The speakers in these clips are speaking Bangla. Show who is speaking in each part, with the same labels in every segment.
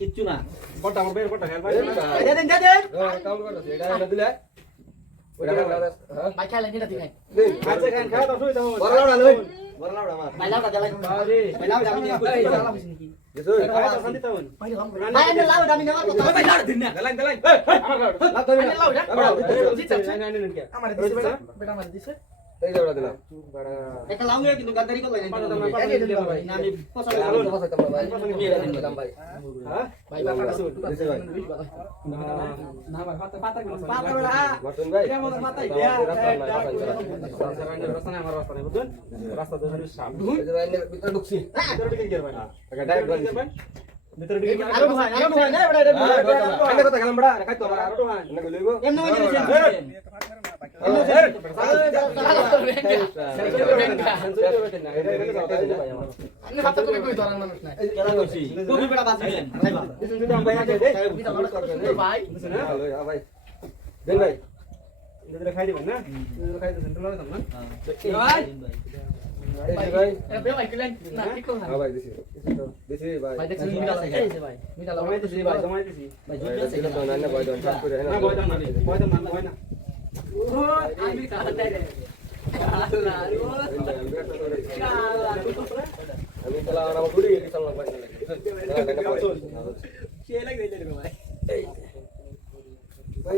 Speaker 1: কিচ্ছু না
Speaker 2: বড়টা আমার বের বড়টা খেল ভাই
Speaker 1: দে দেন দেন
Speaker 3: কাউন্ট করতেছি এটা এনে দিলে হ্যাঁ
Speaker 4: ভাই খাইলে নিটা দিই
Speaker 2: খাইছে খান খাওয়া দাও শুই দাও
Speaker 3: বড় বড়
Speaker 2: আমার
Speaker 4: দিছে বেটা বেটা আমার দিছে
Speaker 3: এই যে ওটা দিলাম
Speaker 2: বড়া
Speaker 1: একটা লাউ নিয়ে কিন্তু গাদ্দারি করলাই
Speaker 2: পাঁচ হাজার
Speaker 1: না
Speaker 2: টাকা পাঁচ হাজার দিলাম ভাই
Speaker 1: না আমি পছন্দ
Speaker 3: আমি
Speaker 1: করি
Speaker 3: তো বসাইতাম না ভাই আমি দিলাম ভাই
Speaker 2: হ্যাঁ
Speaker 4: ভাই বাবা
Speaker 3: দিছি ভাই
Speaker 4: না ভাই পাতা পাতা গুলো
Speaker 1: পাতা বেড়া
Speaker 3: মটন ভাই
Speaker 4: এটা আমাদের মাথায়
Speaker 3: দেয়া রাস্তা নাই
Speaker 2: রাস্তা নাই আমার রাস্তা নাই বুঝছেন রাস্তা ধরে সাপ
Speaker 3: এই যে ভাই এনে ভিতরে ঢুকছি
Speaker 2: ভিতরে দিকে গিয়ে ভাই
Speaker 3: টাকা ডাইরেক্ট বান
Speaker 2: ভিতরে দিকে
Speaker 1: আরও ভাই আরও ভাই না বেড়া এটা
Speaker 3: আমি কথা খেলাম বড়া খাইতো আমার
Speaker 2: আরও ভাই
Speaker 3: এনে কইলো
Speaker 1: এমন হইছে
Speaker 4: ভাই
Speaker 3: ভাই দেন ভাই
Speaker 2: খাই দিবেন না খাই দিবেন তো
Speaker 4: ভাই
Speaker 3: ভাই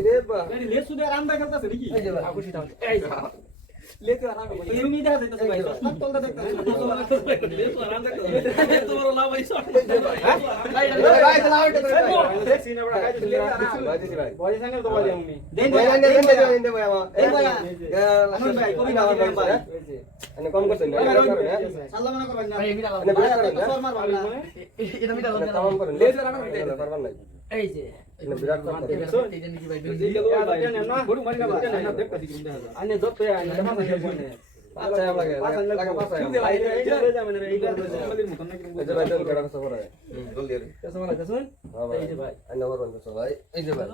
Speaker 4: এ বে।
Speaker 3: তাহলে
Speaker 1: লে সুদে আরাম করতেছে নাকি?
Speaker 3: এই যে
Speaker 4: আকুশি থাও এই লে তো আরাম
Speaker 1: দেখা যাইতেছে ভাই সব তলটা দেখতেছে লে আরাম দেখতেছে তো বড় লাভ হইছে
Speaker 4: ভাই
Speaker 3: ভাই চালাও এটা
Speaker 2: দেখছি না বড় খাই দিছি
Speaker 3: ভাই দিছি ভাই
Speaker 2: সঙ্গে তো ভয় আমি
Speaker 1: দেন
Speaker 3: ভাই
Speaker 1: ভাই দেন
Speaker 3: দেন দেন ভাই আমার
Speaker 1: এই ভাই
Speaker 3: আনন্দ ভাই কবি না ভাই এনে কম করছেন না
Speaker 1: আল্লাহ মনে করবেন না
Speaker 4: ভাই মিটা
Speaker 3: এনে
Speaker 4: লাগে
Speaker 3: বিরাট করেন না
Speaker 4: এটা মিটা
Speaker 3: করেন
Speaker 4: মিটা
Speaker 3: না
Speaker 4: ভাই
Speaker 2: গরু মারি না
Speaker 3: আচ্ছা
Speaker 2: এই যে
Speaker 3: ভাই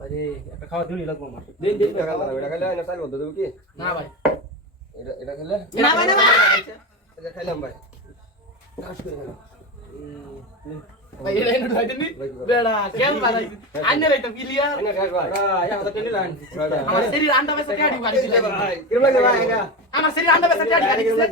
Speaker 2: আরে একটা খাওয়া দিই লাগবো আমার
Speaker 3: দিন দিন টাকা এটা খেলে আইনা চাইল বন্ধ দেব কি
Speaker 4: না ভাই
Speaker 3: এটা এটা খেলে?
Speaker 4: না ভাই না ভাই।
Speaker 3: এটা খাইলাম ভাই। কাজ করে খেলাম
Speaker 4: ভাই এটা এনে ঢোকাই দিনি বেড়া কেন বাড়াই আনে রাইতা পিলিয়া
Speaker 3: আইনা খাই ভাই।
Speaker 2: আয় আমাদের টেনে লাইন?
Speaker 4: আমার শরীর আন্ডা বেসা কাটি
Speaker 3: ভাই ভাই। এটা
Speaker 4: আমার শরীর আন্ডা বেসা কাটি দিলে